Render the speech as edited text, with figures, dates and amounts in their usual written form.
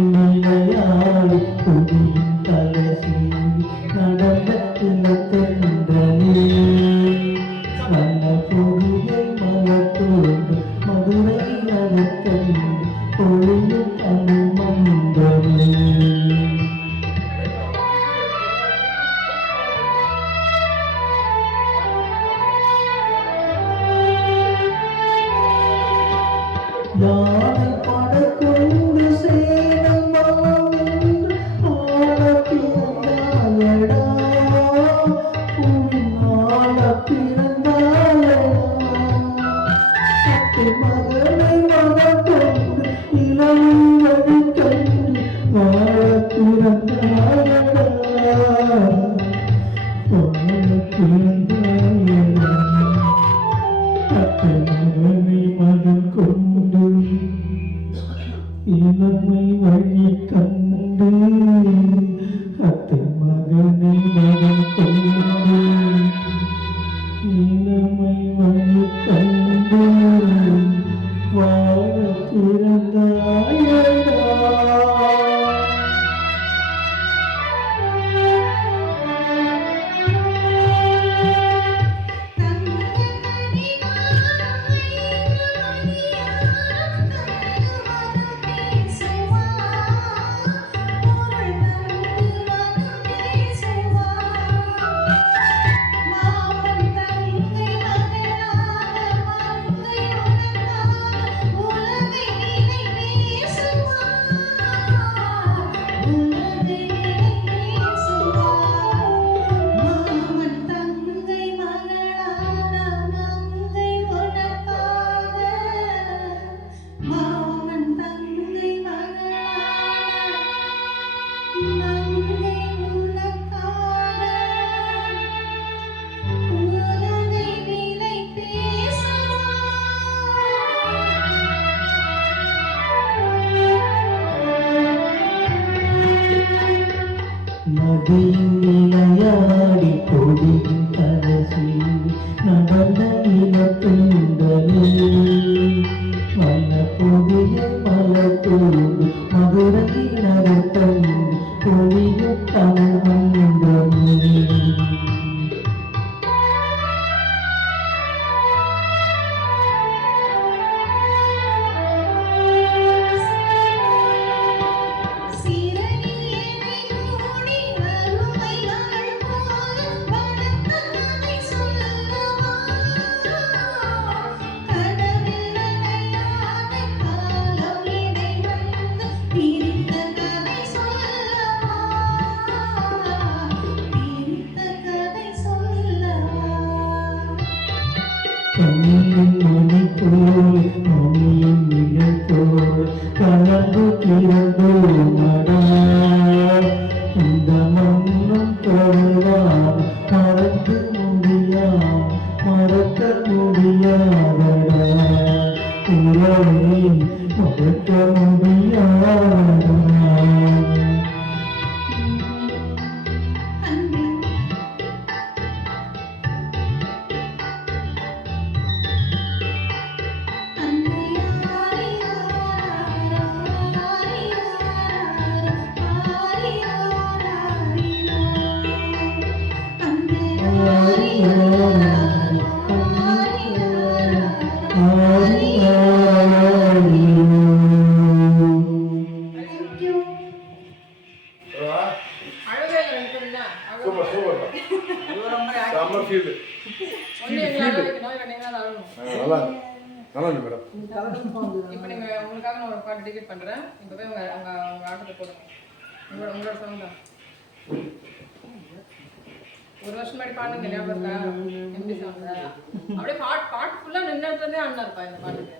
நதியாடி புதியின் கலசி நடந்த இளத்தென்றலே வண்ண பொதியை மலத்தோடு மதுரை நகத்தன் பொழியும் தமிழ் மந்தமே யானை படக்கொண்டு சேனம்மாவென்று ஆள பிறந்தாயடா பூவின் ஆள பிறந்தாயடா சட்டை மகனை மகக்கொண்டு இளமை வழி கண்டு வாழ பிறந்தாயடா வாழ பிறந்தாயடா சட்டை மகனை மகன் கொண்டு இளமை வழி கண்டு அத்தை மகனை மகன் கொண்டு இளமை வழி கண்டு வாழ பிறந்தாயடா நதியின் விளையாடி பொடியின் கலசி நடந்த இனத்துண்டலே வண்ண பொதியை மலத்தோடு மதுரை நகத்தன் பொழிய தமிழ் மந்தமே கண்ணியின் மணி போல் மணியின் நிழல் போல் கலந்து கிடந்தோமடா இந்த மண்ணும் பொருளாம் மறக்க முடியாதடா உறவை மறக்க முடியாதடா இப்போ நீங்க உங்களுக்காக நான் ஒரு பாட்டு டிக்கெட் பண்றேன். இப்போ போய் அவங்க ஆட்டத்தை போடுங்க. உங்களோட சாங் தான். ஒரு வருஷம் முன்னாடி பாடுங்க ஞாபகம் இருக்கா? எப்படி சாங்? அப்படியே பாட்டு ஃபுல்லா நின்னுட்டே ஆடினா இருப்பா இந்த பாட்டுக்கு.